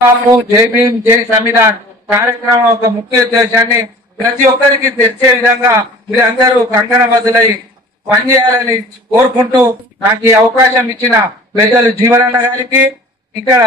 జై భీమ్ జై సంవిధాన్ కార్యక్రమం ఒక ముఖ్య ఉద్దేశాన్ని ప్రతి ఒక్కరికి తెచ్చే విధంగా మీరందరూ కంకణబద్దులై పనిచేయాలని కోరుకుంటూ నాకు ఈ అవకాశం ఇచ్చిన పెద్దలు జీవనన్న గారికి ఇక్కడ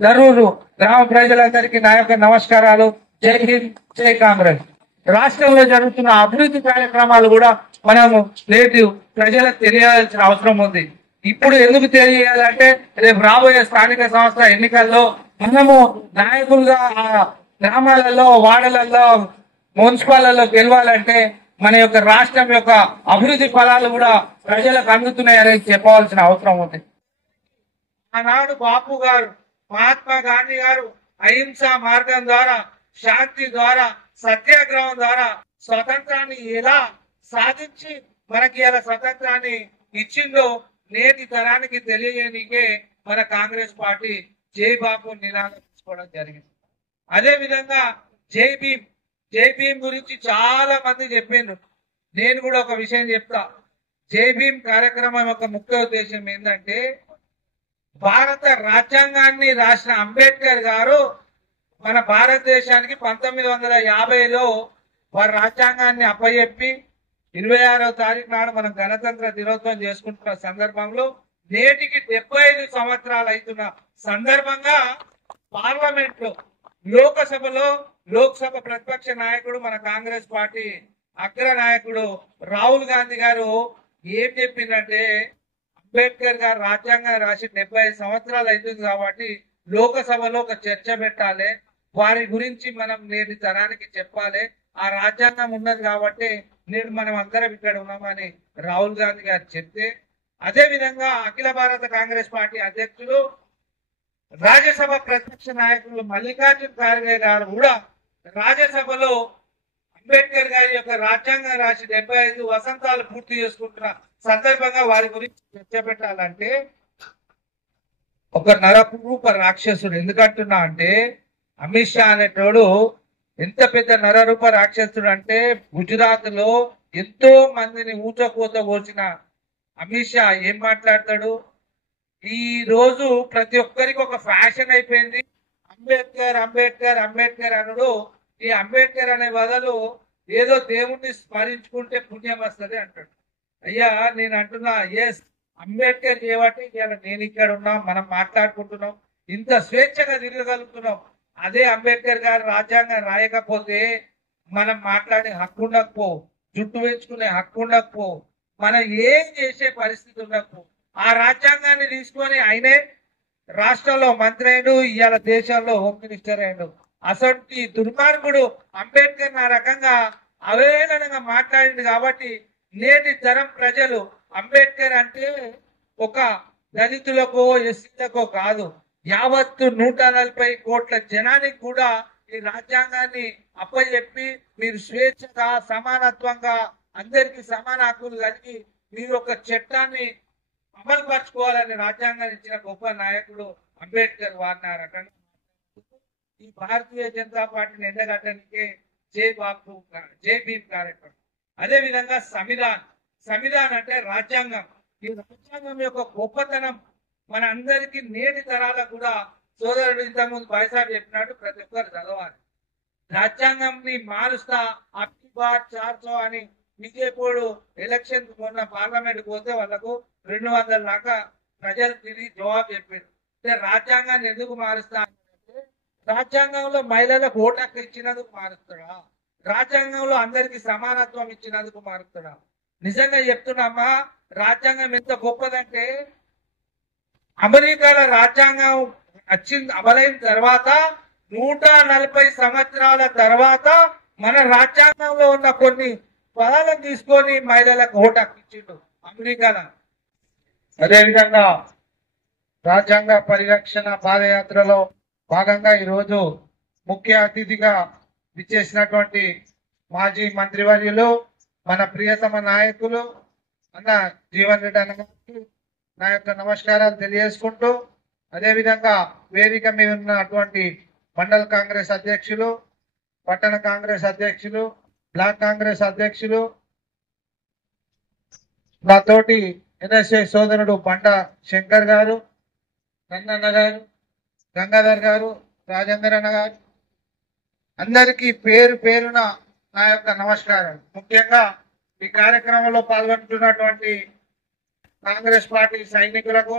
దరూరు గ్రామ ప్రజలందరికీ నా యొక్క నమస్కారాలు. జై హింద్ జై కాంగ్రెస్. రాష్ట్రంలో జరుగుతున్న అభివృద్ధి కార్యక్రమాలు కూడా మనము నేటి ప్రజలకు తెలియాల్సిన అవసరం ఉంది. ఇప్పుడు ఎందుకు తెలియాలంటే రేపు రాబోయే స్థానిక సంస్థ ఎన్నికల్లో మనము నాయకులుగా గ్రామాలలో వార్డులలో మున్సిపాలలో గెలవాలంటే మన యొక్క రాష్ట్రం యొక్క అభివృద్ధి ఫలాలు కూడా ప్రజలకు అందుతున్నాయని చెప్పవలసిన అవసరం ఉంది. ఆనాడు బాపు గారు మహాత్మా గాంధీ గారు అహింసా మార్గం ద్వారా శాంతి ద్వారా సత్యాగ్రహం ద్వారా స్వతంత్రాన్ని ఎలా సాధించి మనకి ఇలా స్వతంత్రాన్ని ఇచ్చిందో నేటి తరానికి తెలియనికే మన కాంగ్రెస్ పార్టీ జై బాపు నినాదం తీసుకోవడం జరిగింది. అదే విధంగా జై భీమ్ జై భీమ్ గురించి చాలా మంది చెప్పిండ్రు. నేను కూడా ఒక విషయం చెప్తా. జై భీమ్ కార్యక్రమం యొక్క ముఖ్య ఉద్దేశం ఏంటంటే భారత రాజ్యాంగాన్ని రాసిన అంబేద్కర్ గారు మన భారతదేశానికి 1950లో వారి రాజ్యాంగాన్ని అప్పచెప్పి 26వ తారీఖు నాడు మనం గణతంత్ర దినోత్సవం చేసుకుంటున్న సందర్భంలో నేటికి 75 సంవత్సరాలు అవుతున్న సందర్భంగా పార్లమెంట్ లో లోక్సభ ప్రతిపక్ష నాయకుడు మన కాంగ్రెస్ పార్టీ అగ్ర నాయకుడు రాహుల్ గాంధీ గారు ఏం చెప్పిందంటే అంబేద్కర్ గారు రాజ్యాంగం రాసి 75 సంవత్సరాలు అవుతుంది కాబట్టి లోకసభలో ఒక చర్చ పెట్టాలి, వారి గురించి మనం నేటి తరానికి చెప్పాలి, ఆ రాజ్యాంగం ఉన్నది కాబట్టి నేడు మనం అందరం ఇక్కడ ఉన్నామని రాహుల్ గాంధీ గారు చెప్తే, అదే విధంగా అఖిల భారత కాంగ్రెస్ పార్టీ అధ్యక్షులు రాజ్యసభ ప్రతిపక్ష నాయకులు మల్లికార్జున ఖార్గే గారు కూడా రాజ్యసభలో అంబేద్కర్ గారి యొక్క రాజ్యాంగం రాసి 75 వసంతాలు పూర్తి చేసుకుంటున్న సందర్భంగా వారి గురించి చర్చ పెట్టాలంటే ఒక నరరూప రాక్షసుడు. ఎందుకంటున్నా అంటే అమిత్ షా అనేటోడు ఎంత పెద్ద నరరూప రాక్షసుడు అంటే గుజరాత్ లో ఎంతో మందిని ఊచకోత కోసిన అమిత్ షా ఏం మాట్లాడతాడు. ఈ రోజు ప్రతి ఒక్కరికి ఒక ఫ్యాషన్ అయిపోయింది అంబేద్కర్ అంబేద్కర్ అంబేద్కర్ అనడు. ఈ అంబేద్కర్ అనే బదులు ఏదో దేవుణ్ణి స్మరించుకుంటే పుణ్యం వస్తుంది అంటాడు. అయ్యా నేను అంటున్నా, ఎస్ అంబేద్కర్ చేయబట్టి నేను ఇక్కడ ఉన్నా, మనం మాట్లాడుకుంటున్నాం, ఇంత స్వేచ్ఛగా తిరగలుగుతున్నాం. అదే అంబేద్కర్ గారు రాజ్యాంగం రాయకపోతే మనం మాట్లాడే హక్కు ఉండకపో, జుట్టు పెంచుకునే హక్కు ఉండకపో, మనం ఏం చేసే పరిస్థితి ఉండకపో. ఆ రాజ్యాంగాన్ని తీసుకొని ఆయనే రాష్ట్రంలో మంత్రి అయ్యాడు, ఇవాళ దేశంలో హోమ్ మినిస్టర్ అయ్యాడు. అసలు దుర్మార్గుడు అంబేద్కర్ ఆ రకంగా అవహేళనగా మాట్లాడింది కాబట్టి నేటి తరం ప్రజలు అంబేద్కర్ అంటే ఒక దళితులకో ఎస్సీలకో కాదు, యావత్తు 140 కోట్ల జనానికి కూడా ఈ రాజ్యాంగాన్ని అప్పచెప్పి మీరు స్వేచ్ఛగా సమానత్వంగా అందరికీ సమాన హక్కులు కలిగి మీరు ఒక చట్టాన్ని అమలు పరచుకోవాలని రాజ్యాంగాన్ని ఇచ్చిన గొప్ప నాయకుడు అంబేద్కర్. వారిని ఆ రకంగా ఈ భారతీయ జనతా పార్టీని ఎండగట్టడానికి జై భీమ్ కార్యక్రమం. అదే విధంగా సంవిధాన్ అంటే రాజ్యాంగం. ఈ రాజ్యాంగం యొక్క గొప్పతనం మన అందరికీ నేటి తరాలకు కూడా సోదరుడు ఇంతకుముందు బైసాబ్ చెప్పినట్టు ప్రతి ఒక్కరు చదవాలి. రాజ్యాంగంని మారుస్తా అప్కి బార్ 400 అని బీజేపీ ఎలక్షన్ మొన్న పార్లమెంట్ పోతే వాళ్ళకు 200 దాకా ప్రజలు తిరిగి జవాబు చెప్పారు. రాజ్యాంగాన్ని ఎందుకు మారుస్తా అంటే రాజ్యాంగంలో మహిళలకు ఓటు హక్కు ఇచ్చినందుకు మారుస్తాడా, రాజ్యాంగంలో అందరికి సమానత్వం ఇచ్చినందుకు మారుస్తాడా? నిజంగా చెప్తున్నామా, రాజ్యాంగం ఎంత గొప్పదంటే అమెరికాలో రాజ్యాంగం అమలైన తర్వాత 140 సంవత్సరాల తర్వాత మన రాజ్యాంగంలో ఉన్న కొన్ని పదాలను తీసుకొని మహిళలకు ఓటు హక్కు ఇచ్చిండు అమెరికాలో. అదేవిధంగా రాజ్యాంగ పరిరక్షణ పాదయాత్రలో భాగంగా ఈరోజు ముఖ్య అతిథిగా విచ్చేసినటువంటి మాజీ మంత్రివర్యులు మన ప్రియతమ నాయకులు అన్న జీవన్ రెడ్డి అన్న గారికి నా యొక్క నమస్కారాలు తెలియజేసుకుంటూ, అదేవిధంగా వేదిక మీద ఉన్నటువంటి మండల కాంగ్రెస్ అధ్యక్షులు, పట్టణ కాంగ్రెస్ అధ్యక్షులు, బ్లాక్ కాంగ్రెస్ అధ్యక్షులు, నాతోటి ఎన్ఎస్ఐ సోదరుడు బండ శంకర్ గారు, కన్నన్న గారు, గంగాధర్ గారు, రాజేందర్ అన్న గారు, అందరికీ పేరు పేరున నా యొక్క నమస్కారం. ముఖ్యంగా ఈ కార్యక్రమంలో పాల్గొంటున్నటువంటి కాంగ్రెస్ పార్టీ సైనికులకు,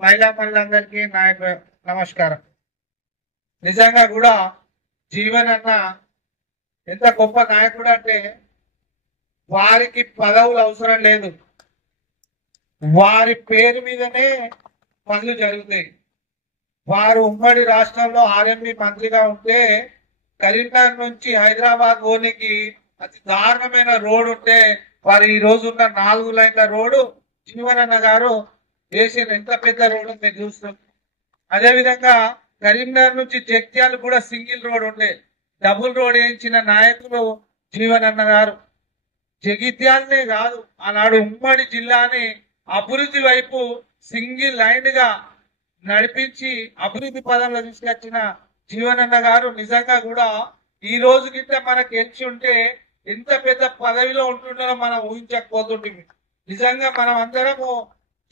మహిళా మనులందరికీ నా యొక్క నమస్కారం. నిజంగా కూడా జీవన్ అన్న ఎంత గొప్ప నాయకుడు అంటే, వారికి పదవులు అవసరం లేదు, వారి పేరు మీదనే పనులు జరుగుతాయి. వారు ఉమ్మడి రాష్ట్రంలో ఆర్ఎంపీ మంత్రిగా ఉంటే కరీంనగర్ నుంచి హైదరాబాద్ పోనీకి అతి దారుణమైన రోడ్ ఉంటే వారు ఈ రోజు ఉన్న 4 లైన్ల రోడ్డు జీవనన్న గారు వేసిన ఎంత పెద్ద రోడ్డు మీరు చూస్తాం. అదేవిధంగా కరీంనగర్ నుంచి జగిత్యాల కూడా సింగిల్ రోడ్ ఉండే, డబుల్ రోడ్ వేయించిన నాయకులు జీవనన్న గారు. జగిత్యాలనే కాదు, ఆనాడు ఉమ్మడి జిల్లాని అభివృద్ధి వైపు సింగిల్ లైన్ గా నడిపించి అభివృద్ధి పదంలో తీసుకొచ్చిన జీవనన్న గారు నిజంగా కూడా ఈ రోజు గిట్ట మనకు గెలిచి ఉంటే ఎంత పెద్ద పదవిలో ఉంటుండో మనం ఊహించకపోతుంటుంది. నిజంగా మనం అందరము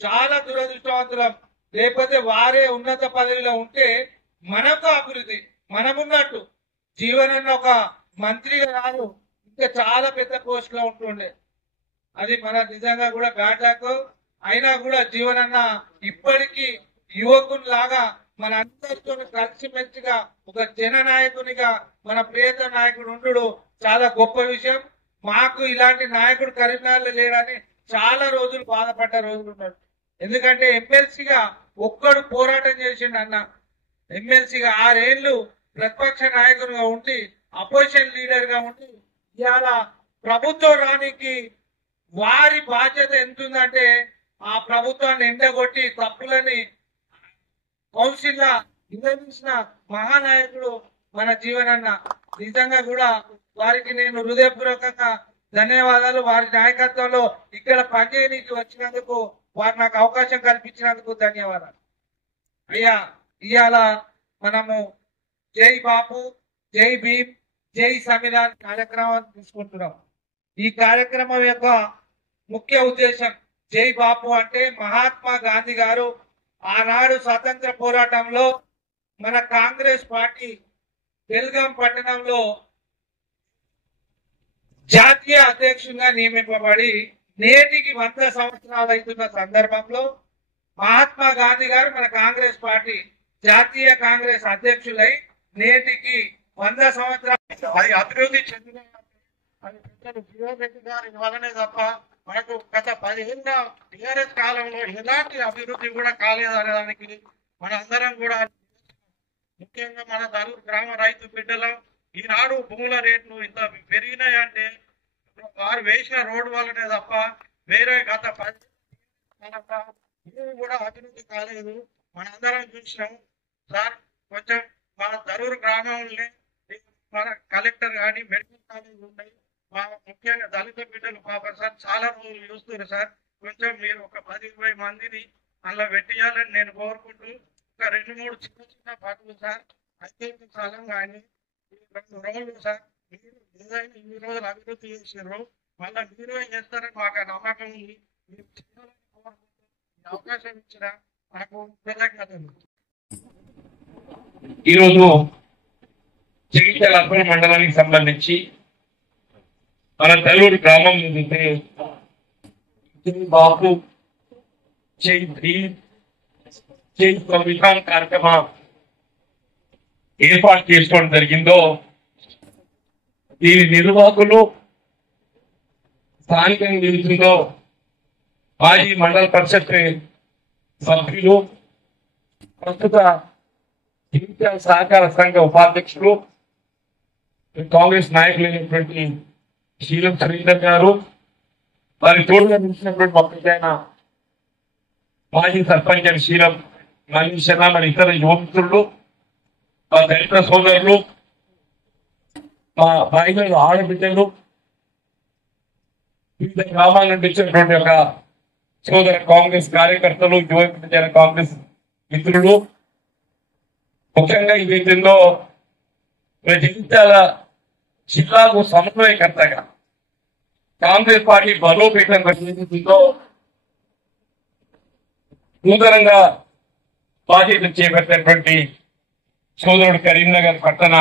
చాలా దురదృష్టవంతులం. లేకపోతే వారే ఉన్నత పదవిలో ఉంటే మనకు అభివృద్ధి, మనమున్నట్టు జీవనన్న ఒక మంత్రిగా రాదు, ఇంకా చాలా పెద్ద పోస్ట్ లో ఉంటుండే. అది మన నిజంగా కూడా బ్యాడ్ లక్. అయినా కూడా జీవనన్న ఇప్పటికీ యువకుని లాగా మన అందరితో కలిసిమెలిసిగా ఒక జననాయకునిగా మన ప్రియత నాయకుడు ఉండు చాలా గొప్ప విషయం. మాకు ఇలాంటి నాయకుడు కరీంనగర్లో లేడని చాలా రోజులు బాధపడ్డ రోజులు ఉన్నాడు. ఎందుకంటే ఎమ్మెల్సీగా ఒక్కడు పోరాటం చేసిండు అన్న. ఎమ్మెల్సీగా 6 ఏళ్లు ప్రతిపక్ష నాయకునిగా ఉండి అపోజిషన్ లీడర్ గా ఉండి ఇవాళ ప్రభుత్వం రానికి వారి బాధ్యత ఎంతుందంటే ఆ ప్రభుత్వాన్ని ఎండగొట్టి తప్పులని కౌన్సిల్ లా నిర్వహించిన మహానాయకుడు మన జీవనన్న. నిజంగా కూడా వారికి నేను హృదయపూర్వకంగా ధన్యవాదాలు. వారి నాయకత్వంలో ఇక్కడ పనిచేయడానికి వచ్చినందుకు, వారు నాకు అవకాశం కల్పించినందుకు ధన్యవాదాలు. అయ్యా, ఇవాళ మనము జై బాపు, జై భీమ్, జై సంవిధాన్ కార్యక్రమం తీసుకుంటున్నాం. ఈ కార్యక్రమం యొక్క ముఖ్య ఉద్దేశం జై బాపు అంటే మహాత్మా గాంధీ గారు ఆనాడు స్వాతంత్ర పోరాటంలో మన కాంగ్రెస్ పార్టీ బెల్గాం పట్టణంలో జాతీయ అధ్యక్షుడిగా నియమింపబడి నేటికి 100 సంవత్సరాలు అవుతున్న సందర్భంలో మహాత్మా గాంధీ గారు మన కాంగ్రెస్ పార్టీ జాతీయ కాంగ్రెస్ అధ్యక్షులై నేటికి 100 సంవత్సరాలు అది అభివృద్ధి చెందిన జీవన్ రెడ్డి గారి వల్లనే తప్ప మనకు గత 10 ఏళ్ళ టీఆర్ఎస్ కాలంలో ఎలాంటి అభివృద్ధి కూడా కాలేదనేదానికి మన అందరం కూడా, ముఖ్యంగా మన దరూర్ గ్రామ రైతు బిడ్డలం ఈనాడు భూముల రేట్లు ఇంత పెరిగినాయంటే వారు వేసిన రోడ్డు వల్లనే తప్ప వేరే గత 10 కూడా అభివృద్ధి కాలేదు. మనందరం చూసినాం సార్. కొంచెం మన దరూర్ గ్రామంలో మన కలెక్టర్ కానీ మెడికల్ కాలేజ్ ఉన్నాయి. మా ముఖ్యంగా దళిత బిడ్డలు పాపం సార్ చాలా రోజులు చూస్తున్నారు సార్. కొంచెం మీరు ఒక 10-20 మందిని అలా పెట్టియాలని నేను కోరుకుంటూ ఒక 2-3 చిన్న చిన్న పనులు సార్ అయితే స్థలం కానీ 2 రోజులు సార్ మీరు ఏదైనా ఈ రోజులు అభివృద్ధి చేసారు మళ్ళీ మీరే చేస్తారని మాకు నమ్మకం ఉంది. మీరు అవకాశం ఇచ్చిన నాకు కృతజ్ఞతలు. ఈరోజు జగిత్యాల అర్బన్ మండలానికి సంబంధించి మన తల్లూరు గ్రామం నుండి బాపు జై భీమ్ జై సంవిధాన్ కార్యక్రమం ఏర్పాటు చేసుకోవడం జరిగిందో దీని నిర్వాహకులు స్థానికంగా నిలుస్తుందో మాజీ మండల పరిషత్ సభ్యులు, ప్రస్తుత జగిత్యాల సహకార సంఘ ఉపాధ్యక్షులు, కాంగ్రెస్ నాయకులైనటువంటి శీలం శ్రీధర్ గారు, వారి తోడుగా నిలిచినటువంటి మొక్కజైన మాజీ సర్పంచ్ అని శీలం మనీష్ అన్న, మరి ఇతర యువమిత్రులు, మా దళిత సోదరులు, మా మహిళలు, ఆడబిడ్డలు, వివిధ గ్రామాల నుండి వచ్చినటువంటి ఒక సోదర కాంగ్రెస్ కార్యకర్తలు, యువ కాంగ్రెస్ మిత్రులు, ముఖ్యంగా ఈ దేశంలో జగిత్యాల జిల్లాకు సమన్వయకర్తగా కాంగ్రెస్ పార్టీ బలోపేతం నూతనంగా బాధ్యతలు చేపట్టినటువంటి సోదరుడు కరీంనగర్ పట్టణ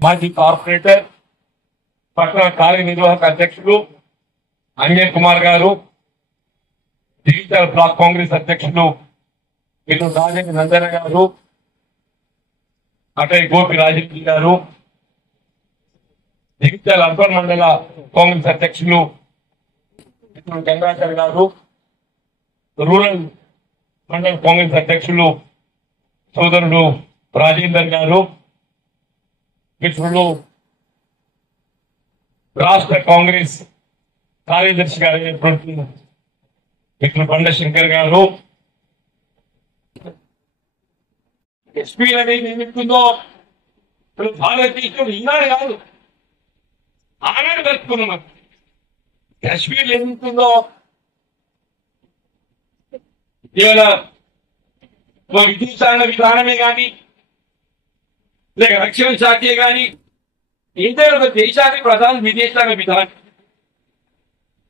మాజీ కార్పొరేటర్, పట్టణ కార్యనిర్వాహక అధ్యక్షుడు అంజన్ కుమార్ గారు, డిజిటల్ బ్లాక్ కాంగ్రెస్ అధ్యక్షుడు ఇటు రాజేంద్ర నందన గారు, అటై గోపి రాజేంద్ర గారు, డిజిటల్ అర్బన్ మండల కాంగ్రెస్ అధ్యక్షులు ఇటు గంగాధర్ గారు, రూరల్ మండల కాంగ్రెస్ అధ్యక్షులు సోదరుడు రాజేందర్ గారు, మిత్రులు రాష్ట్ర కాంగ్రెస్ కార్యదర్శి గారు మిత్రులు బండ శంకర్ గారు, ఎస్పీలు అనేది ఏమిస్తుందో భారతదేశంలో ఈనాడు కాదు ఆనాడు కలుపుకున్నాం. కాశ్మీర్లో ఏమిస్తుందో ఇవాళ విదేశాంగ విధానమే కానీ లేక రక్షణ శాఖే కానీ ఏదైనా ఒక దేశానికి ప్రధాన విదేశాంగ విధానం,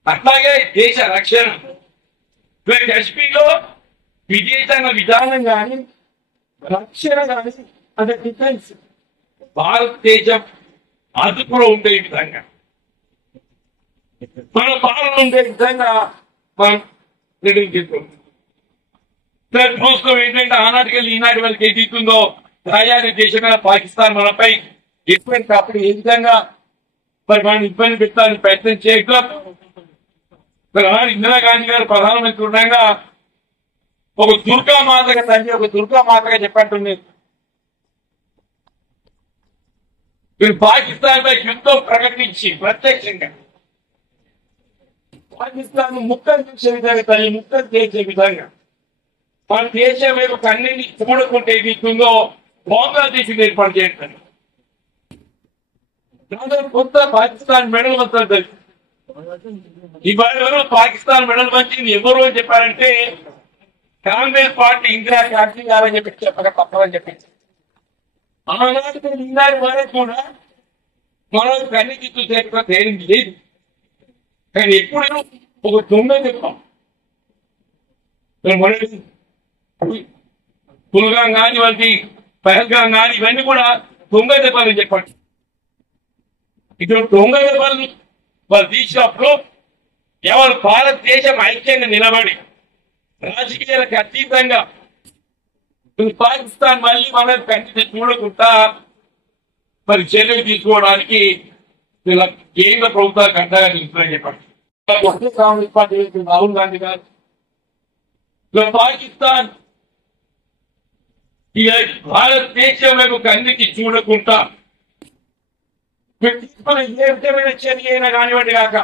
అట్లాగే దేశ రక్షణ కాశ్మీర్లో విదేశాంగ విధానం కానీ రక్షణ కానీ అంటే డిఫెన్స్ భారతదేశం అదుపులో ఉండే విధంగా మన పాలన ఉండే విధంగా మనం నిర్ణయించుకుంటాం. చూస్తాం ఏంటంటే ఆనాటికి వెళ్ళి ఈనాటి వాళ్ళకి ఏదైతుందో తయారీ దేశమైన పాకిస్తాన్ మనపై ఎప్పటికప్పుడు ఏ విధంగా మరి మనం ఇబ్బంది పెట్టాలని ప్రయత్నం చేయడం. మరి ఆనాడు ఇందిరాగాంధీ గారు ప్రధానమంత్రి ఉండగా ఒక దుర్గామాతగా తండ్రి ఒక దుర్గామాతగా చెప్పంటుంది. వీళ్ళు పాకిస్తాన్ పై యుద్ధం ప్రకటించి ప్రత్యక్షంగా పాకిస్తాన్ ముక్కలు చేసే విధంగా తల్లి ముక్కలు చేసే విధంగా మన దేశం వైపు కన్నీని చూడకుంటే ఏదైతుందో బంగ్లాదేశ్ ఏర్పాటు చేయండి. కొత్త పాకిస్తాన్ మెడల్ వస్తుంది. ఇవాళ పాకిస్తాన్ మెడల్ వచ్చింది ఎవరు అని చెప్పారంటే కాంగ్రెస్ పార్టీ ఇందిరా గాంధీ గారని చెప్పి చెప్పక తప్పదని చెప్పింది. ఆనాటికి ఈనాడు వారే కూడా మనం కన్నీటితో చేరుకున్న తేలింది లేదు. కానీ ఎప్పుడు ఒక దొంగ చెప్తాం. పుల్గాం కానీ వాళ్ళకి పహల్గాం కానీ ఇవన్నీ కూడా దొంగ దెబ్బలని చెప్పండి. ఇక్కడ దొంగ దెబ్బలు వాళ్ళు తీసినప్పుడు ఎవరు భారతదేశం ఐక్యంగా నిలబడి రాజకీయాలకు అతీతంగా పాకిస్తాన్ మళ్ళీ మన కంటిని చూడకుండా మరి చర్యలు తీసుకోవడానికి కేంద్ర ప్రభుత్వాలకు అండగా నిలుస్తుందని చెప్పండి. కాంగ్రెస్ పార్టీ రాహుల్ గాంధీ గారు పాకిస్తాన్ భారతదేశం వైపు కంటికి చూడకుండా తీసుకున్న ఏ విధమైన చర్య అయినా కానివ్వండి కాక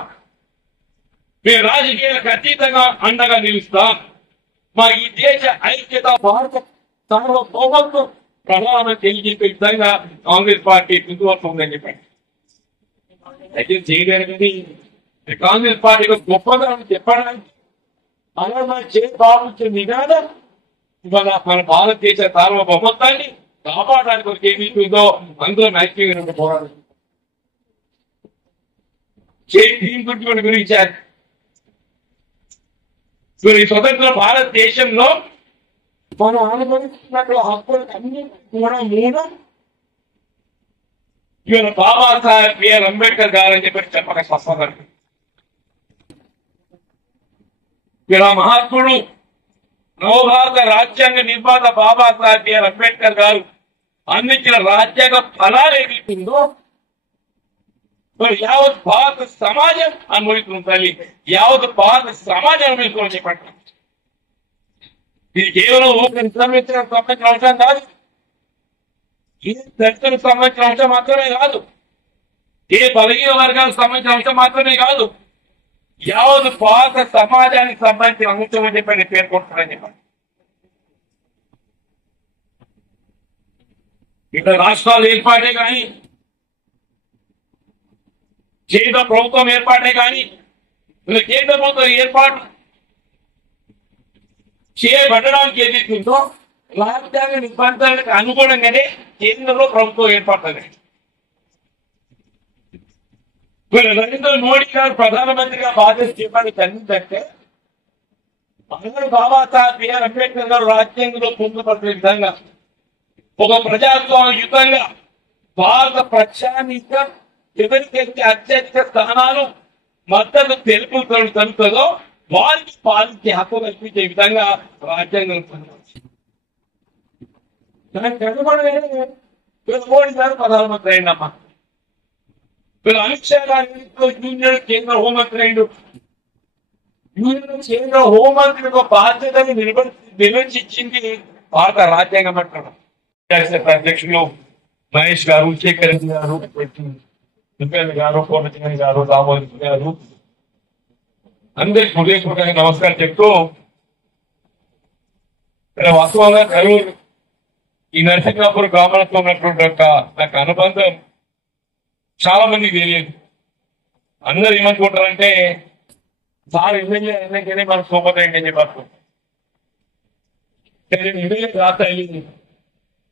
మేము రాజకీయాలకు అతీతంగా అండగా నిలుస్తాం. మా ఈ దేశ ఐక్యత భారత సార్వభౌమత్వం ప్రధానమంత్రి తెలియజేసే విధంగా కాంగ్రెస్ పార్టీ హిందుత్వం ఉందని చెప్పండి. అయితే చేయడానికి కాంగ్రెస్ పార్టీకి గొప్పగా చెప్పడానికి అలా మన చేతి భావించే నినాదం ఇవాళ మన భారతదేశ సార్వభౌమత్వాన్ని కాపాడడానికి ఒక ఏమిటో అందులో ఐక్యంగా పోరాడు దీని గురించి గురించారు. స్వతంత్ర భారతదేశంలో మనం అనుభవిస్తున్నట్లు హక్కులకు అన్ని కూడా మూలం ఇవాళ బాబాసాహెబ్ బిఆర్ అంబేద్కర్ గారని చెప్పి చెప్పక స్పష్టంగా ఇలా మహాత్ముడు నవభారత రాజ్యాంగ నిర్మాత బాబాసాహెబ్ బిఆర్ అంబేద్కర్ గారు అందించిన రాజ్యాంగ ఫలాలు ఏమిటిందో మరి యావత్ భారత సమాజం అనుభవిస్తుంది. యావత్ భారత సమాజం అనుభవిస్తుందని చెప్పండి. ఇది కేవలం సంబంధించిన అంశం కాదు, ఇది దళితులకు సంబంధించిన అంశం మాత్రమే కాదు, ఏ బలహీన వర్గాలకు సంబంధించిన అంశం మాత్రమే కాదు, యావత్ భారత సమాజానికి సంబంధించిన అంశం అని చెప్పి నేను పేర్కొంటున్నానని చెప్పండి. ఇక్కడ రాష్ట్రాలు ఏర్పాటే కానీ కేంద్ర ప్రభుత్వం ఏర్పాటే కానీ కేంద్ర ప్రభుత్వం ఏర్పాటు చేయబడడానికి ఏదైతుందో రాజ్యాంగ నిబంధనలకు అనుగుణంగానే కేంద్రంలో ప్రభుత్వం ఏర్పడుతుంది. నరేంద్ర మోడీ గారు ప్రధానమంత్రిగా బాధ్యత చేపట్టి అందిందంటే బాబాసాహెబ్ బిఆర్ అంబేద్కర్ గారు రాజ్యాంగంలో పొందుపరిచిన విధంగా ఒక ప్రజాస్వామ్యయుతంగా భారత ప్రజానీకం ఎవరికైతే అత్యధిక స్థానాలు మద్దతు తెలుపుతుందో వారికి పాలించే హక్కు కల్పించే విధంగా రాజ్యాంగం మోడీ గారు ప్రధానమంత్రి అయిందమ్మా. అమిత్ షా గారు యూనియన్ కేంద్ర హోంమంత్రి అయిండు. యూనియన్ కేంద్ర హోంమంత్రి బాధ్యతను నిర్వహించింది భారత రాజ్యాంగం అంటున్నాం. అధ్యక్షులు మహేష్ గారు, శేఖర్ రెడ్డి గారు, దుబ్బేల్ గారు, కోటచంద్ర గారు, దామోదర్ గారు అందరికి హృదయపూర్వకంగా నమస్కారం చెప్తూ, ఇక్కడ వాస్తవంగా కరూరు ఈ నరసింగాపూర్ గ్రామాలతో ఉన్నటువంటి నాకు అనుబంధం చాలా మందికి తెలియదు. అందరు ఏమనుకుంటారంటే సార్ ఎమ్మెల్యే అయినాకనే మన సోపతి అని చెప్పారు. ఎమ్మెల్యే రాత అయింది.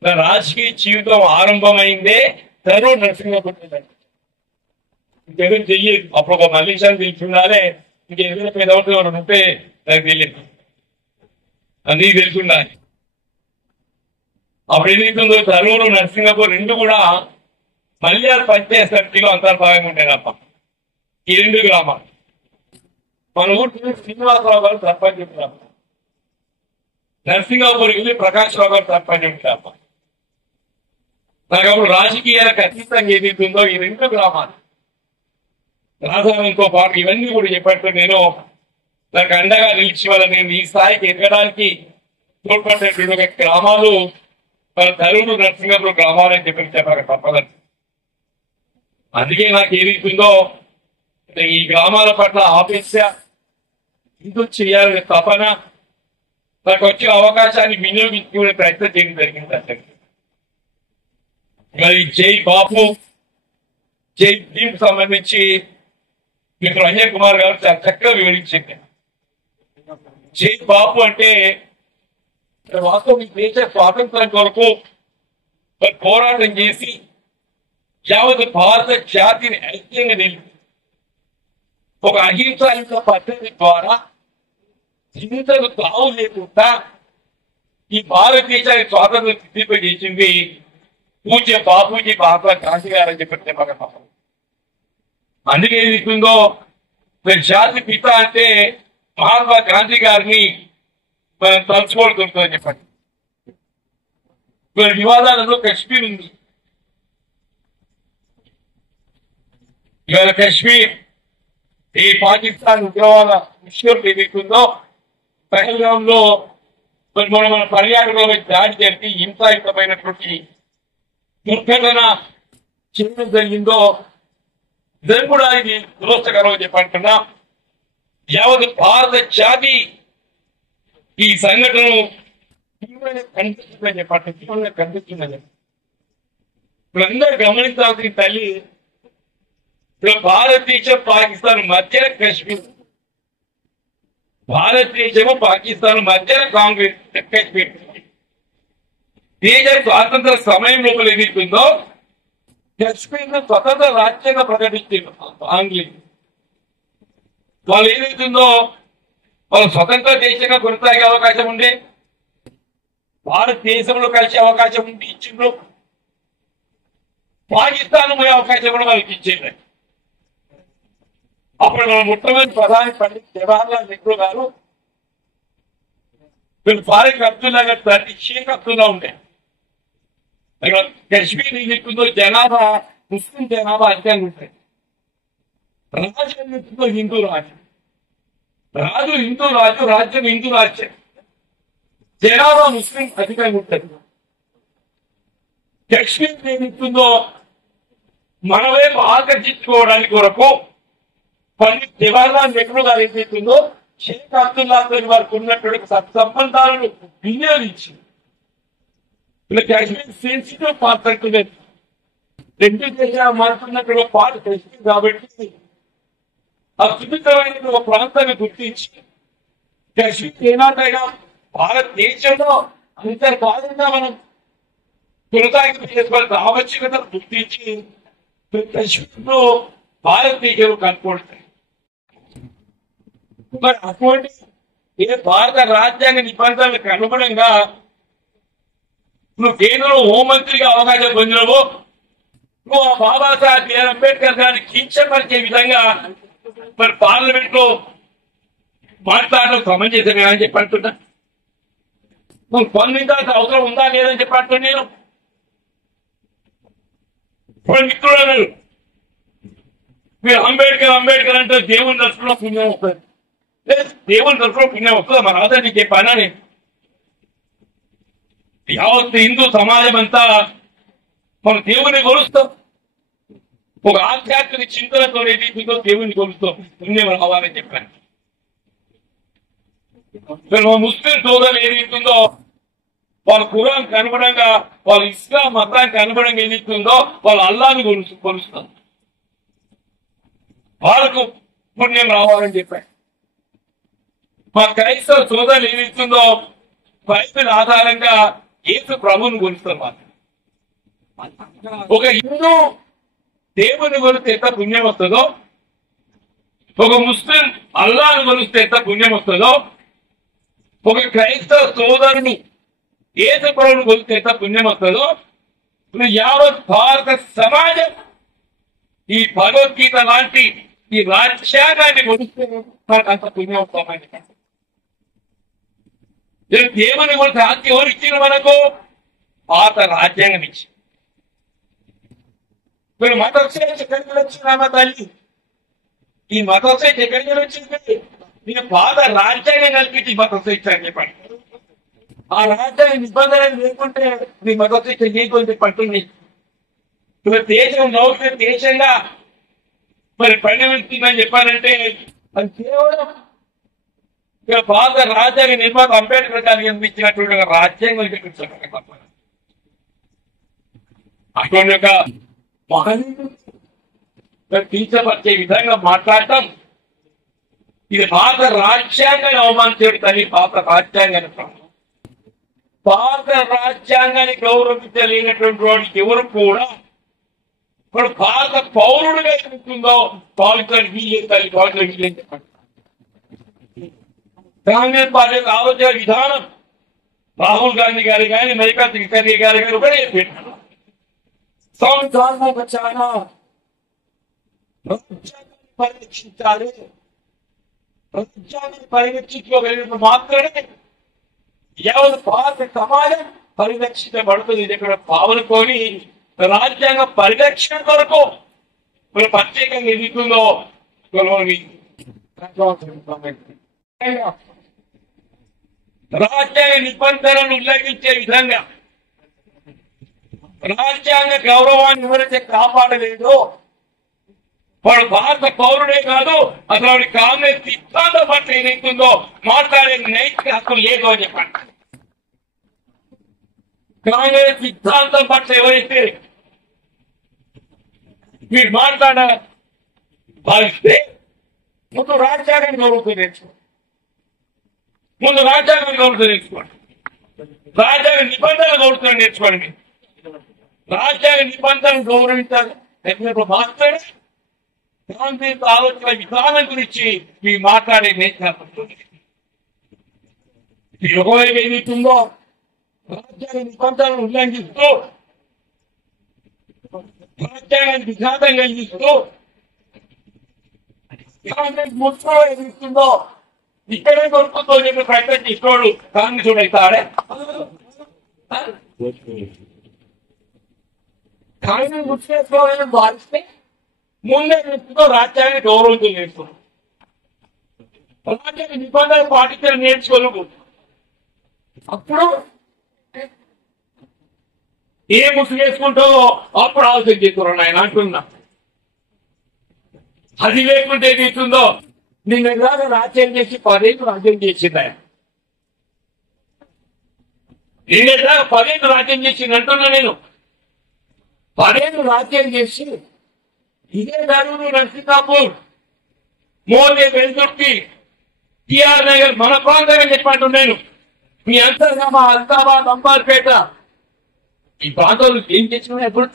నా రాజకీయ జీవితం ఆరంభమైందే కరూరు నరసింగాపూర్. ఇంకేదో చెయ్యదు. అప్పుడు ఒక మల్లేశాన్ని తెలుసుండాలే, ఇంకేదైనా పేదవాళ్ళు ఉంటే నాకు తెలియదు. అన్నీ తెలుసుండాలి. అప్పుడు ఏదైతుందో కరూరు నరసింగాపూర్ రెండు కూడా మల్యాల పంచాయత్ సమితిలో అంతర్భాగంగా ఉంటాయి తప్ప ఈ రెండు గ్రామాలు. మన ఊరు శ్రీనివాసరావు గారు సర్పంచ్ ఉంటారు, నరసింగాపూర్ వెళ్ళి ప్రకాష్ రావు గారు సర్పంచ్ ఉంటారు. నాకు అప్పుడు రాజకీయాలకు అతీతంగా ఏదైతుందో ఈ రెండు గ్రామాలు రాజధానితో పాటు ఇవన్నీ కూడా చెప్పట్టు నేను నాకు అండగా నిలిచి వల్ల నేను ఈ స్థాయికి ఎదగడానికి తోడ్పడినటువంటి గ్రామాలు మన కరూరు నరసింగాపూర్ గ్రామాలని చెప్పాక తప్పదని. అందుకే నాకు ఏదైతుందో ఈ గ్రామాల పట్ల ఆపేక్ష ఇందుకు చేయాలనే తపన, నాకు వచ్చే అవకాశాన్ని వినియోగించుకునే ప్రయత్నం చేయడం జరిగింది. అంటే మరి జై బాపు జై భీమ్ సంబంధించి మీకు రంజన్ కుమార్ గారు చాలా చక్కగా వివరించింది. జై బాపు అంటే వాస్తవం ఈ దేశ స్వాతంత్రం కొరకు పోరాటం చేసి యావత్ భారత జాతిని ఐక్యంగా నిలిపి ఒక అహింసాయుత పద్ధతి ద్వారా హింసకు తావు లేకుండా ఈ భారతదేశానికి స్వాతంత్రం సిద్ధింపజేసింది పూజ్య బాపూజీ మహాత్మా గాంధీ గారు అని చెప్పి. అందుకే ఏదిస్తుందో మీరు జాతి పిత అంటే మహాత్మా గాంధీ గారిని మనం తలుచుకోవాల్సి చెప్పండి. మరి వివాదాలలో కశ్మీర్ ఉంది. ఇవాళ కశ్మీర్ ఈ పాకిస్తాన్ ఉగ్రవాద విషయం ఏదైతుందో పహల్గాంలో మరి మన పర్యాటకుల దాడి జరిపి హింసాయుతమైనటువంటి దుర్ఘటన చేయడం జరిగిందో దాన్ని కూడా ఇది దురదృష్టకరం చెప్పంటున్నా. యావత్ భారత జాతి ఈ సంఘటనను కనిపిస్తుందని చెప్పండి, తీవ్రంగా కనిపిస్తుందని. ఇప్పుడు అందరూ గమనించాల్సిన తల్లి, ఇప్పుడు భారతదేశం పాకిస్తాన్ మధ్యన కశ్మీర్, భారతదేశము పాకిస్తాన్ మధ్యన కాంగ్రెస్ కశ్మీర్. దేశ స్వాతంత్ర సమయం లోపల ఏదైతుందో కశ్మీర్ ను స్వతంత్ర రాజ్యంగా ప్రకటించారు ఆంగ్లేయులు. వాళ్ళు ఏదైతుందో వాళ్ళు స్వతంత్ర దేశంగా కొనసాగే అవకాశం ఉండే, భారతదేశంలో కలిసే అవకాశం ఉండి ఇచ్చిండ్రు, పాకిస్తాన్ పోయే అవకాశం కూడా వాళ్ళకి ఇచ్చిండ్రు. అప్పుడు మన మొట్టమొదటి ప్రధాని పండిత్ జవహర్లాల్ నెహ్రూ గారు వీళ్ళు ఫారూక్ అబ్దుల్లా గారు తండ్రి షేక్ అబ్దుల్లా ఉండే. కశ్మీర్ ఏదైతుందో జనాభా ముస్లిం జనాభా అధికంగా ఉంటాయి. రాజు ఏదైతుందో హిందూ రాజు, రాజు హిందూ రాజు, రాజ్యం హిందూ రాజ్యం, జనాభా ముస్లిం అధికంగా ఉంటుంది. కశ్మీర్ ఏదైతుందో మన వైపు ఆకర్షించుకోవడానికి కొరకు పండిత్ జవహర్లాల్ నెహ్రూ గారు ఏదైతుందో షేక్ అబ్దుల్లాతో వారికి ఉన్నటువంటి సత్సంబంధాలను వినియోగించి కాశ్మీర్ సెన్సిటివ్ పార్ట్ అంటున్నారు. రెండు దేశాలు మారుతున్నటువంటి పార్ట్ కశ్మీర్ కాబట్టి ఆ సున్నితమైన ఒక ప్రాంతాన్ని గుర్తించి కశ్మీర్ ఏనాటైనా భారతదేశంలో అంతర్భాగంగా మనం కొనసాగింపు చేసుకోవాల్సిన ఆవశ్యకతను గుర్తించి కశ్మీర్ లో భారతదేశం కనుక్కుంటాయి. మరి అటువంటి భారత రాజ్యాంగ నిబంధనలకు అనుగుణంగా నువ్వు కేంద్రంలో హోంమంత్రిగా అవకాశం పొందినవు, నువ్వు ఆ బాబాసాహెబ్ బిఆర్ అంబేద్కర్ గారిని కించపరిచే విధంగా మరి పార్లమెంట్ లో మాట్లాడడం సమంజసమేనా అని చెప్పి అంటున్నా. నువ్వు స్పందించాల్సిన అవసరం ఉందా లేదని చెప్పి అంటున్నా. నేను మిత్రులు అన్నారు మీరు అంబేద్కర్ అంటే దేవుని దర్శనంలో పుణ్యం వస్తుంది. దేవుని దర్శనంలో పుణ్యం వస్తుందా? మన అదే నీకు చెప్పానా? నేను యావత్ హిందూ సమాజం అంతా మనం దేవుని కొలుస్తాం, ఒక ఆధ్యాత్మిక చింతనతో ఏదైతుందో దేవుని కొలుస్తాం, పుణ్యం రావాలని చెప్పాను. ముస్లిం సోదరులు ఏదైతుందో వాళ్ళ ఖురాన్కి అనుగుణంగా, వాళ్ళ ఇస్లాం మతానికి అనుగుణంగా ఏదైతుందో వాళ్ళ అల్లాని కొలుస్తారు, వాళ్ళకు పుణ్యం రావాలని చెప్పాను. మా క్రైస్తవ సోదరులు ఏదైతుందో బైబిల్ ఆధారంగా యేసు ప్రభువుని కొలుస్తారు. ఒక హిందూ దేవుని కొలిస్తే ఎంత పుణ్యం వస్తుందో, ఒక ముస్లిం అల్లాను కొలిస్తే ఎంత పుణ్యం వస్తుందో, ఒక క్రైస్తవ సోదరుని యేసు ప్రభువుని కొలిస్తే ఎంత పుణ్యం వస్తుందో, యావత్ భారత సమాజం ఈ భగవద్గీత లాంటి ఈ రాజ్యాంగాన్ని కొలిస్తే మనకు అంత పుణ్యం వస్తామని. దేవుని కొలిస్తే ఆస్తి ఎవరు ఇచ్చిన మనకు? పాత రాజ్యాంగం ఇచ్చి. మీరు మతోత్సవం ఎక్కడికి వచ్చిందమ్మా తల్లి? ఈ మతోత్సవం ఎక్కడికి వచ్చింది? నేను పాత రాజ్యాంగం కల్పించి మతోత్సవం ఇచ్చాను చెప్పండి. ఆ రాజ్యాంగ నిబంధనలు లేకుంటే నీ మతోత్సవం చేయకొని చెప్పండి. దేశం నౌక దేశంగా మరి పరిణమిస్తుందని చెప్పారంటే అది కేవలం పాత రాజ్యాంగ నిర్మాత అంబేద్కర్ గారికి అనిపించినటువంటి రాజ్యాంగం చూపించారు. అటువంటి యొక్క కించపరిచే విధంగా మాట్లాడటం ఇది పాత రాజ్యాంగాన్ని అవమానించే తల్లి. పాత రాజ్యాంగాన్ని గౌరవించలేనటువంటి వాడికి ఎవరు కూడా ఇప్పుడు పాత పౌరుడుగా ఎదుగుతుందో పాలికలు వీలే తల్లి, పాలికలు వీలేని చెప్పండి. కాంగ్రెస్ పార్టీ ఆలోచన విధానం రాహుల్ గాంధీ గారు కానీ మేకా ఖర్గే గారు కానీ కూడా చెప్పారు. సంవత్సరాలు వచ్చానా పరిరక్షించాలి, రాజ్యాన్ని పరిరక్షించుకోగలిగినప్పుడు మాత్రమే యావత్ భారత సమాజం పరిరక్షించబడుతుంది. ఇది ఇక్కడ పావులుకొని రాజ్యాంగ పరిరక్షణ కొరకు ప్రత్యేకంగా ఎదుగుతుందో రాజ్యాంగ నిబంధనలను ఉల్లంఘించే విధంగా రాజ్యాంగ గౌరవాన్ని ఎవరైతే కాపాడలేదో వాడు భారత పౌరుడే కాదు, అసలు వాడి కాంగ్రెస్ సిద్ధాంతం పట్ల ఏదైతుందో మాట్లాడే నైతిక హక్కు లేదు అని చెప్పండి. కాంగ్రెస్ సిద్ధాంతం పట్ల ఎవరైతే మీరు మాట్లాడ భావిస్తే ముందు రాజ్యాంగాన్ని గౌరవం నేర్చుకోండి, ముందు రాజ్యాంగాన్ని గౌరవం నేర్చుకోండి, రాజ్యాంగ నిబంధనలు గౌరవం నేర్చుకోండి. రాజ్యాంగ నిబంధనలు గౌరవించాలి మాత్రమే కాంగ్రెస్ ఆలోచన విధానం గురించి మీరు మాట్లాడే నేర్చుకుంటుంది. ఒకవైపు ఏదైతుందో రాజ్యాంగ నిబంధనలను ఉల్లంఘిస్తూ రాజ్యాంగాన్ని విఘాతం కలిగిస్తూ కాంగ్రెస్ మొత్తం ఏదైతుందో ఇక్కడే కొనుక్కుందో చెప్పి ప్రయత్నం చేసుకోడు కాంగ్రెస్ అవుతాడే. కాంగ్రెస్ గుర్తుకోవాలని భావిస్తే ముందే రాజ్యాంగ గౌరవం నేర్చుకున్నాం, రాజ్యాంగ నిబంధనలు పాటించడం నేర్చుకోలేము. అప్పుడు ఏ ముసు చేసుకుంటావో అప్పుడు ఆలోచన చేస్తున్నాను ఆయన అంటున్నా. అది లేకుంటే ఏదైతుందో నిన్న ఎలాగ రాజ్యం చేసి 10 ఏళ్ళు రాజ్యం చేసింది ఆయన. నిన్న ఎలాగ 10 ఏళ్ళు రాజ్యం చేసింది అంటున్నా నేను. 10 ఏళ్ళు రాజ్యం చేసి ఇదే దరూరు, నర్సింగాపూర్, మోలే, వెల్దుర్తి, టిఆర్ నగర్ మన ప్రాంతంగా చెప్పండి. నేను మీ అంతర్గామ, అల్తాబాద్, అంబార్పేట ఈ ప్రాంతాలు ఏం చేసిన ఎప్పుడు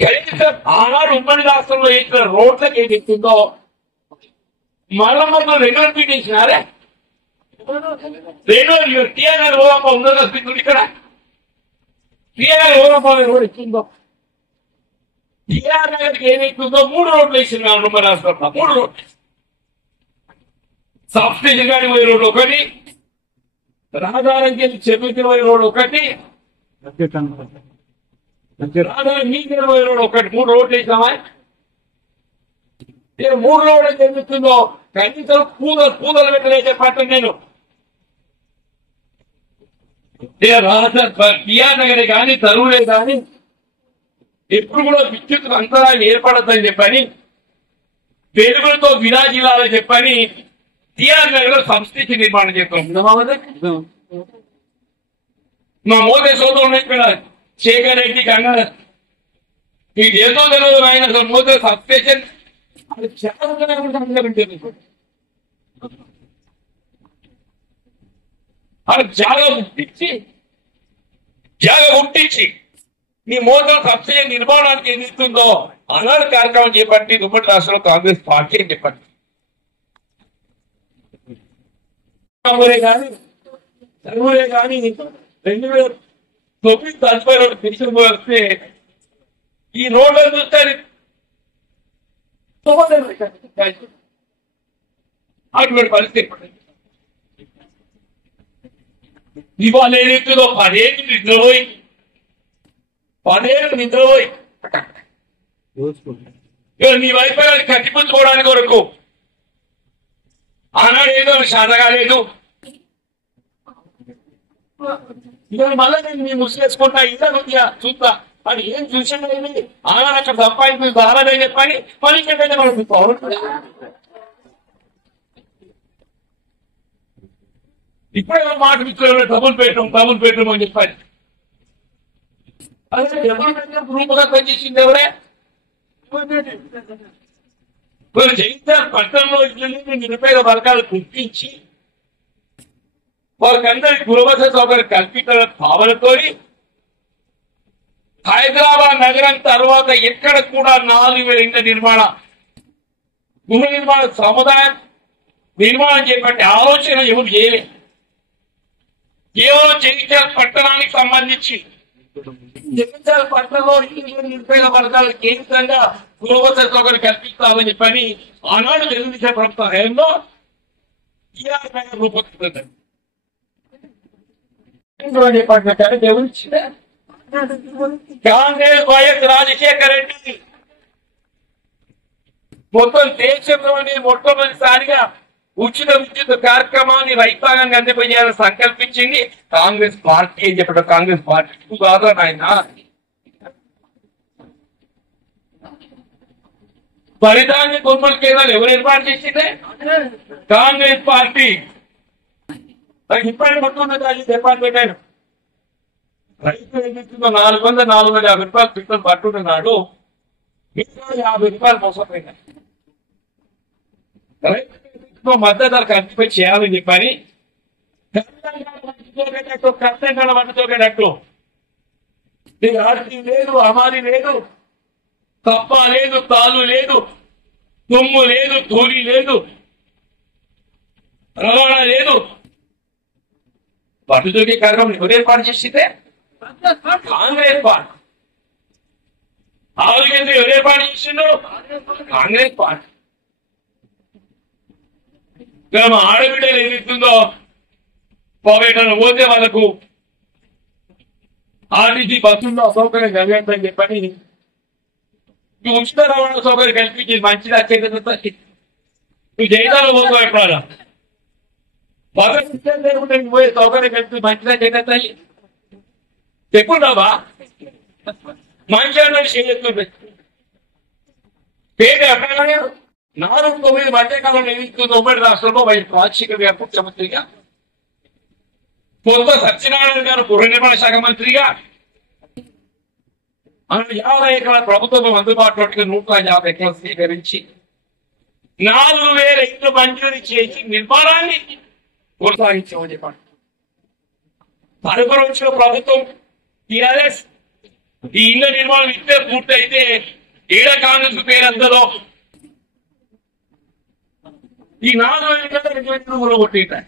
కనీసం ఆనాడు ఉమ్మడి రాష్ట్రంలో వేసిన రోడ్లకు ఏం చెప్తుందో మరమ్మతులు రెగ్యులర్ చేసినారే. రెండోది టీఆర్ఆర్ ఓరప్ప ఉన్నదా స్పీకర్ ఇక్కడ టీఆర్ఆర్ ఓరప్ప రోడ్ ఇచ్చిందో టీఆర్ నగర్కి ఏదైతుందో 3 రోడ్లు వేసింది ఉమ్మడి రాష్ట్రంలో 3 రోడ్లు సబ్ స్టేషన్ కానీ పోయే రోడ్డు ఒకటి రాజారంకి చెరువుకి పోయే రోడ్డు ఒకటి రాజారం నీకు పోయే రోడ్డు ఒకటి 3 రోడ్లు వేసామా 3 రోడ్లు జరుగుతుందో కనీసం పూదలు పెట్టలేకే పట్టను నేను టీఆర్ నగరే కానీ తరువులే కానీ ఎప్పుడు కూడా విద్యుత్ అంతరాయం ఏర్పడద్దని చెప్పని వెలుగులతో విరాజిల్లాలని చెప్పని టీఆర్ నగర్ సంస్థ నిర్మాణం చేస్తాం మా మోదీ సోదరుడు ఇక్కడ శేఖర్ రెడ్డికి అన్నారు మీకు ఏదో తెలియదు ఆయన అసలు మోదీ సబ్స్టేషన్ జాగా గుర్తించి మీ మోదీ సబ్స్టేషన్ నిర్మాణానికి ఏం ఇస్తుందో అలాంటి కార్యక్రమం చేపట్టి ఉమ్మడి రాష్ట్రంలో కాంగ్రెస్ పార్టీ అని చెప్పండి కానీ 2009 తదుపరి పెన్షన్ వస్తే ఈ రోడ్లను చూస్తే అటువంటి పరిస్థితి ఇవాళ ఏదైతుందో 10 ఏళ్ళు నిద్రపోయి నీ వైఫల్యాన్ని కట్టిపుచ్చుకోవడానికి వరకు ఆనాడు ఏదో శాతగా లేదు ఇవాళ మళ్ళీ నేను మీ ముసుగేసుకుంటా ఇలా నుంచా చూస్తా అది ఏం చూసింది ఆనాడు అక్కడ సంపాదించి దారాలని చెప్పని మళ్ళీ చెప్పండి మనకు ఇప్పుడే మాట ఇచ్చారు డబుల్ బెడ్రూమ్ అని చెప్పాలి అదే డబుల్ బెడ్రూమ్ రూపుగా పనిచేసింది ఎవరే జైత్యాల పట్టణంలో ఇట్లనే నిరుపేద వర్గాలు గుర్తించి వారికందరికి పురవస సౌకర్యం కల్పించిన భావనతో హైదరాబాద్ నగరం తర్వాత ఎక్కడ కూడా 4000 ఇండ్ల గృహ నిర్మాణ సముదాయం నిర్మాణం చేపట్టే ఆలోచన ఎవరు చేయలేదు కేవలం జగిత్యాల పట్టణానికి సంబంధించి జగిత్యాల పట్టణంలో నిరుపేద వర్గాలు కేంద్రంగా పురవస సౌకర్యం కల్పిస్తామని చెప్పని ఆనాడు తెలుగుదేశం ప్రభుత్వం హయాంలో రూపొందుతుంది కాంగ్రెస్ వైఎస్ రాజశేఖర రెడ్డి మొత్తం దేశంలోని మొట్టమొదటిసారిగా ఉచిత విద్యుత్ కార్యక్రమాన్ని రైతాంగానికి అందింపజేయాలని సంకల్పించింది కాంగ్రెస్ పార్టీ అని చెప్పడం కాంగ్రెస్ పార్టీ కాదు ఆయన ఫలితాన్ని కొనుగోలు కేంద్రాలు ఎవరు ఏర్పాటు చేసిందే కాంగ్రెస్ పార్టీ ఇప్పటికి మొత్తం ఏర్పాటు పెట్టాను రైతు ఎదుగుతుందో 450 రూపాయలు క్వింటల్ పట్టుకున్నాడు 50 రూపాయలు మోసపోయినాయి రైతు మద్దతు ధరకు అంతిపై చేయాలని చెప్పని తెలంగాణ వంటతో నీకు ఆర్టీ లేదు అమారి లేదు తప్ప లేదు తాలు లేదు తుమ్ము లేదు తూరి లేదు రవాణా లేదు పట్టుదోకే కార్యక్రమం ఎవరు ఏర్పాటు చేస్తే కాంగ్రెస్ పార్టీ ఆరోగ్యంతో ఎవరు ఏర్పాటు చేసిండు కాంగ్రెస్ పార్టీ ఆడబిడ్డలు ఏమిస్తుందో పోవేటను పోతే వాళ్ళకు ఆర్టీసీ బస్సుల్లో అసౌకర్యం కలిగేదని చెప్పని ఉచిత రవాణా సౌకర్యం కల్పించి మంచిది వచ్చేది నువ్వు జైతాలో పోతావు ఎప్పుడా పోయే సౌకర్యం కల్పించి మంచిదా చేయాలి చెప్పున్నావా మంచి అన్నది చేస్తుంది పేరు అక్కడ 4-9 మధ్యకాలంలో ఏమిస్తుంది ఉమ్మడి రాష్ట్రంలో రాజశేఖర్ గారు ముఖ్యమంత్రిగా పొద్దు సత్యనారాయణ గారు గృహ నిర్మాణ శాఖ మంత్రిగా 50 ఎకరాల ప్రభుత్వం అందుబాటులో 150 ఎకరాలు స్వీకరించి 4000 ఇండ్లు మంజూరు చేసి నిర్మాణాన్ని కొనసాగించామని చెప్పాడు తదుపరి వచ్చిన ప్రభుత్వం టీఆర్ఎస్ ఈ ఇళ్ల నిర్మాణం ఇస్తే పూర్తయితే ఏడ కాంగ్రెస్ పేరు అందరూ ఈ 4,000 కొట్టింటాయి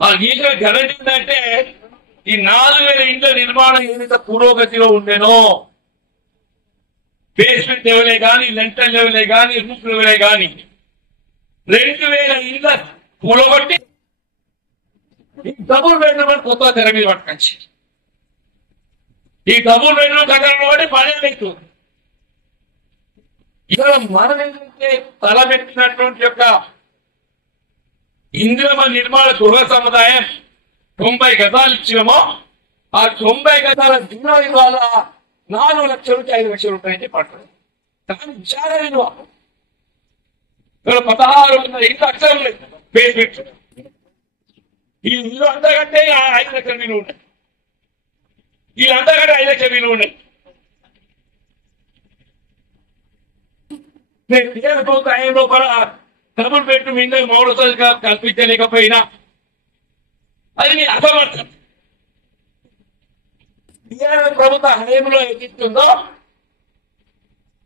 వాళ్ళు గీసిన ఘనత ఏంటంటే ఈ 4,000 ఇండ్ల నిర్మాణం ఏదైతే పురోగతిలో ఉండేనో బేస్మెంట్ లెవెలే కానీ లెంటర్ లెవెలే కానీ రూఫ్ లెవెలే కానీ 2,000 ఇండ్ల కూలగొట్టి డబుల్ బెడ్రూమ్ కొత్త తెర మీద పట్టుకొచ్చి ఈ డబుల్ బెడ్రూమ్ కట్టడం బట్టి పని అవుతుంది. ఇక్కడ మనం ఏంటంటే తలబెట్టినటువంటి యొక్క ఇందిరమ్మ నిర్మాణ గృహ సముదాయం 90 గజాలు ఇచ్చినామో ఆ 90 గజాల దిగువ ఇవాళ 4 లక్షల నుంచి 5 లక్షల రూపాయలు పడుతుంది. కానీ చాలా విలువ ఇక్కడ 1600 ఇంత అక్షరం లేదు బేస్మెంట్. ఈ ఇల్లు అంతకంటే 5 లక్షల విలువ ఉన్నాయి. ఈ అంతకంటే 5 లక్షల విలువ ఉన్నాయి. నేను టైంలో కూడా డబుల్ బెడ్రూమ్ ఇంట్లో మౌలిక సదుపాయాలు కల్పించలేకపోయినా అది మీ అసమర్థం. ప్రభుత్వ హయాంలో ఏదిస్తుందో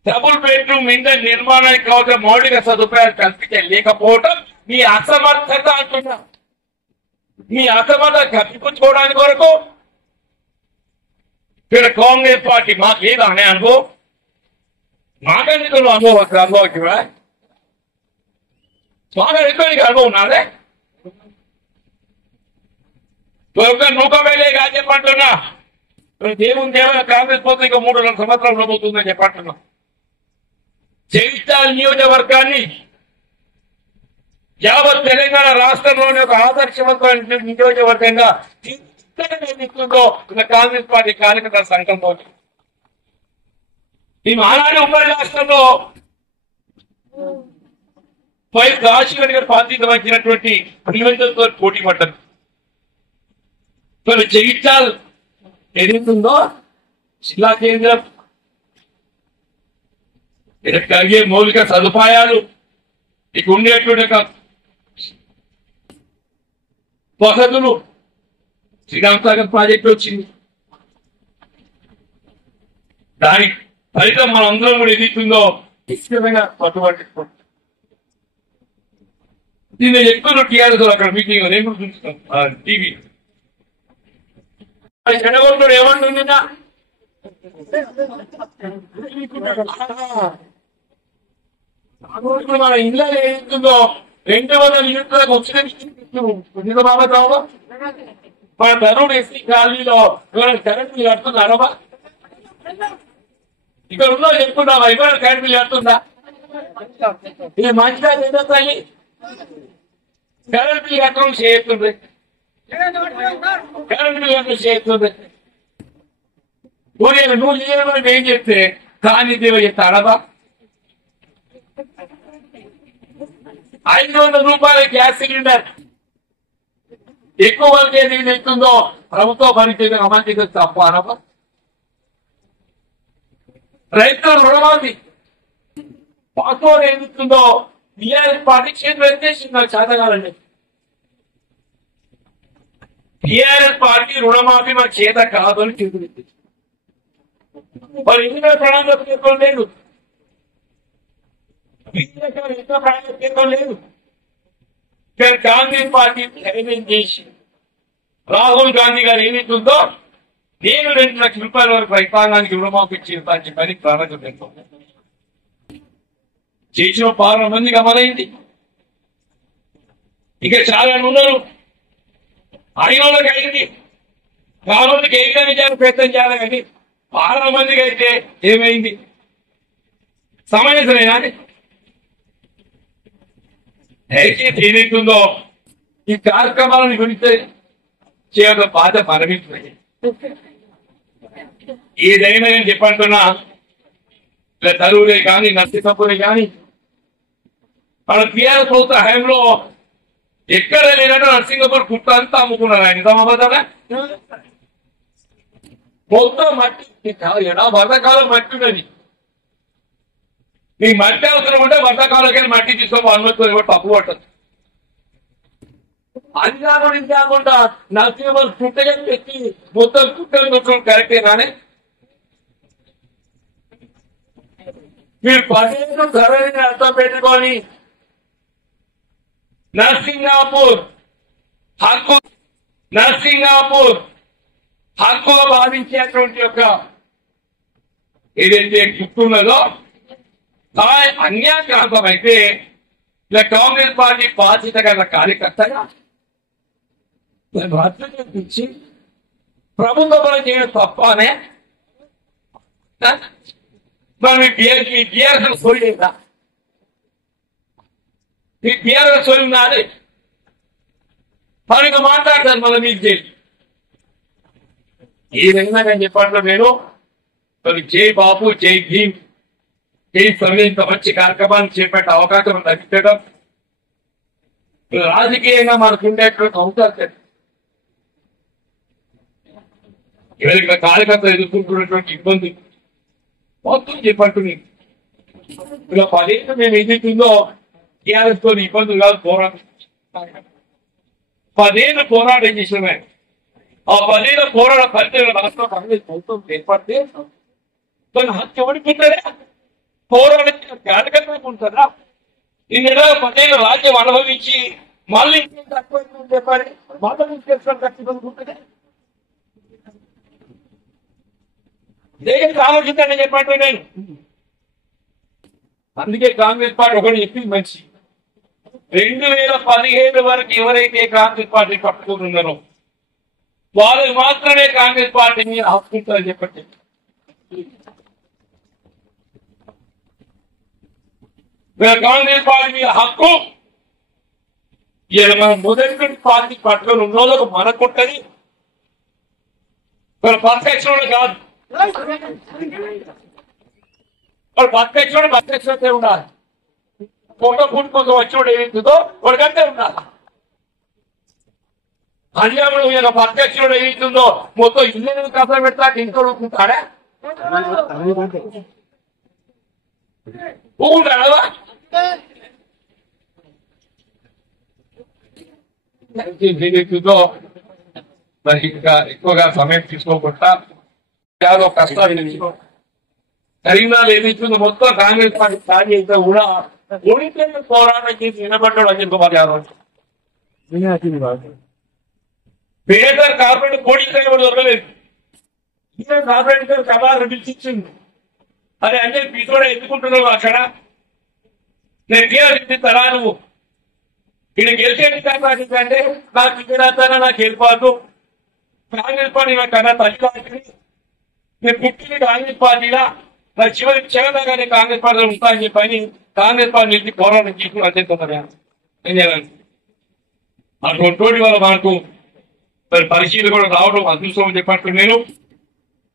డబుల్ బెడ్రూమ్ ఇంట్లో నిర్మాణానికి కావాల్సిన మౌలిక సదుపాయాలు కల్పించలేకపోవటం మీ అసమర్థత అంటున్నా. మీ అసమర్థత కల్పించుకోవడానికి వరకు ఇక్కడ కాంగ్రెస్ పార్టీ మాకు లేదు అనే అనుభవం మాకెందుకు అనుభవం కూడా మాకు ఎక్కువ అనుభవం నాదే నూకవేలే కాదు చెప్పంటున్నా. దేవుని దేవ కాంగ్రెస్ పోతే ఇంకా 3 సంవత్సరాలు పోతుందని చెప్పంటున్నా. జగిత్యాల నియోజకవర్గాన్ని యావత్ తెలంగాణ రాష్ట్రంలోని ఒక ఆదర్శవంతమైన నియోజకవర్గంగా తీర్చిదిద్దుతుందో కాంగ్రెస్ పార్టీ కార్యకర్తల సంకల్పం. ఈ మహానాడు ఉమ్మడి రాష్ట్రంలో వైఎస్ రాజశేఖర్ గారు బాధ్యత వహించినటువంటి నియోజకవర్గంతో పోటీ పడ్డారు. జగిత్యాల ఏదైతుందో జిల్లా కేంద్రం ఇక్కడ కలిగే మౌలిక సదుపాయాలు ఇక ఉండేటువంటి వసతులు శ్రీరామసాగర్ ప్రాజెక్టు వచ్చింది. దాని ఫలితం మనం అందరం కూడా ఏదైతుందో నిశ్చితంగా పట్టుబడి నేను ఎక్కువ టీఆర్ఎస్ అక్కడ మీటింగ్ నేను కూడా చూస్తాను టీవీ చెడగొట్టుడు ఏమంటుంది మన ఇంట్లో ఏదైతుందో 200 యూనిట్లకు వచ్చిన బాబారావు మన ధరుడు ఎస్సీ కాలనీలో కరెంట్ బిల్ కడుతున్నారమ్మా. ఇక్కడ ఉందో చెప్పుకున్నావా ఇవాళ కరెంట్ బిల్ కడుతుందా? ఇది మంచిగా ఏదో తల్లి కరెంట్ బిల్ కట్టడం చేస్తుంది. కరెంట్ బిల్ కట్టడం చేస్తుంది. నువ్వు చేయడం ఏం చెప్తే కానీ దేవ చెప్తాడబా. 500 రూపాయల గ్యాస్ సిలిండర్ ఎక్కువ వాళ్ళకి ఏది ఇస్తుందో ప్రభుత్వ పనిచేసి అమలు చేసే తప్ప అనబా. రైతుల రుణమాఫీ పాస్పోర్ట్ ఏది ఇస్తుందో టీఆర్ఎస్ పార్టీ చేతులు ఎత్తేసింది. నాకు చేతగాలండి టీఆర్ఎస్ పార్టీ రుణమాఫీ మన చేత కాదు అని చేతులు ఎత్తేసి మరి ఎన్ని ప్రణాళిక పేర్కొనలేదు. ఎంత ప్రణాళిక పేర్కొనలేదు. కాంగ్రెస్ పార్టీ ధైర్యం చేసి రాహుల్ గాంధీ గారు ఏమిస్తుందో నేను 2 లక్షల రూపాయల వరకు రైతాంగానికి రుణమాఫీ చేస్తాను చెప్పని ప్రణాళిక పేర్కొంది. చేసిన 10 మందికి అమలైంది. ఇక చాలా ఉన్నారు. 500కి అయింది. 400కి ఏకైనా చేయాలి ప్రయత్నం చేయాలి కానీ 10 మందికి అయితే ఏమైంది సమయసరేనా? దయచేసి ఏదైతుందో ఈ కార్యక్రమాలను గురించి చేయడం బాధ మరణించింది. ఏదైనా నేను చెప్పంటున్నా ఇలా తరువులే కానీ నర్సింహపురే కానీ మన టీఆర్ఎస్ ప్రభుత్వ హయాంలో ఎక్కడ లేనట్టు నర్సింగపూర్ గుట్ట అంతా అమ్ముకున్నారు. ఆయన నిజామాబాద్ మొత్తం మట్టి వర్షాకాలం మట్టి ఉన్నది. మీకు మట్టి అవసరం ఉంటే వర్షాకాలం మట్టి తీసుకో అనుమతి కూడా తప్పు పట్టదు. అది కాకుండా ఇది కాకుండా నర్సింగపూర్ పుట్టగా పెట్టి మొత్తం పుట్టలు కొట్టడం కరెక్టే కానీ మీరు పదిహేను సరైన అర్థం పెట్టుకొని నర్సింగాపూర్ హక్కు నర్సింగాపూర్ హక్కుగా భావించేటువంటి యొక్క ఏదైతే గుర్తున్నదో అన్యాక్రాంతం అయితే ఇలా కాంగ్రెస్ పార్టీ బాధ్యత గల కార్యకర్తగా రద్దు చేయించి ప్రభుత్వ పని చేయడం తప్పనే మరి మీ టీఆర్ఎస్ సోయలేదా మీ టీఆర్ఎస్ సోయినాది పనిగా మాట్లాడతారు మళ్ళీ మీకు చేసి ఈ విధంగా నేను చెప్పండి నేను మరి జై బాబు జై భీమ్ జై సర్వే ఇంత మంచి కార్యక్రమాన్ని చేపట్టే అవకాశం లభించడం రాజకీయంగా మనకు ఉండేటువంటి అవకాశం ఎవరికి కార్యకర్తలు ఎదుర్కొంటున్నటువంటి ఇబ్బంది మొత్తం చెప్పండి ఇలా 10 ఏళ్ళు మేము ఏదైతుందో టీఆర్ఎస్ తో ఇబ్బందులు కాదు పోరాటం 10 ఏళ్ళు పోరాటం చేసినమే ఆ 10 ఏళ్ళ పోరాట ఫలితం రాష్ట్ర కాంగ్రెస్ ప్రభుత్వం ఏర్పడితే దాని హత్య ఓడిపోతారా పోరాటం కార్యకర్తలకు ఉంటుందా ఈ 10 ఏళ్ళ రాజ్యం అనుభవించి మళ్ళీ తక్కువ చెప్పాలి మళ్ళీ ఖచ్చితంగా దేనికి ఆలోచించండి చెప్పండి నేను అందుకే కాంగ్రెస్ పార్టీ ఒకటి చెప్పింది మంచి 2017 వరకు ఎవరైతే కాంగ్రెస్ పార్టీ పట్టుకుంటున్నారో వాళ్ళు మాత్రమే కాంగ్రెస్ పార్టీని ఆపుకుంటారని చెప్పండి కాంగ్రెస్ పార్టీ మీద హక్కు మనం మొదటి పార్టీ పట్టుకొని ఉన్న రోజులకు మనకుంటది ప్రత్యక్షంలో కాదు ప్రత్యక్షతే ఉండాలి ఫోటో కోసం వచ్చినోడు ఏమవుతుందో వాడికంటే ఉండాలి అన్యాముడు ఈయన ప్రత్యక్షుడు ఏమవుతుందో మొత్తం ఇల్లు కథ పెడతా ఇంట్లో ఊరుకుంటాడా ఊరుకుంటాడా ఏదైతుందో మరి ఇంకా ఎక్కువగా సమయం తీసుకోకుండా కష్టాలు కరీంనగర్ ఏదైతుందో మొత్తం కాంగ్రెస్ పార్టీ సాగి అయితే కూడా ఓడితే పోరాటం చేసి నిలబడ్డాడు అని చెప్పారు పేదర్ కార్పొరేట్ పోటీ దొరకలేదు కార్పొరేట్ సభ పిలిచింది అదే అంటే కూడా ఎత్తుకుంటున్నావు అక్కడ నేను టీఆర్ఎస్తా నువ్వు ఇక్కడ గెలిచేది అంటే నాకు ఇక్కడ నాకు వెళ్ళిపోదు కాంగ్రెస్ పార్టీ నాకు కన్నా తల్లి నేను పుట్టిన కాంగ్రెస్ పార్టీలా నా చివరిదాకానే కాంగ్రెస్ పార్టీలో ఉంటానని చెప్పని కాంగ్రెస్ పార్టీ నుంచి పోరాటం చేసుకుని అత్యంత ఏం చేయాలి అటువంటి వల్ల మనకు మరి పరిశీలన కూడా రావడం అదృష్టం చెప్పట్టు నేను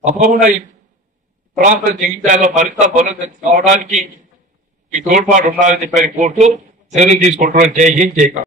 తప్పకుండా ఈ ప్రాంత జగిత్యాలలో మరింత బలం కావడానికి ఈ తోడ్పాటు ఉండాలని చెప్పని కోరుతూ చర్యలు తీసుకుంటున్నాను. జై హింద్ జై కాంగ్రెస్.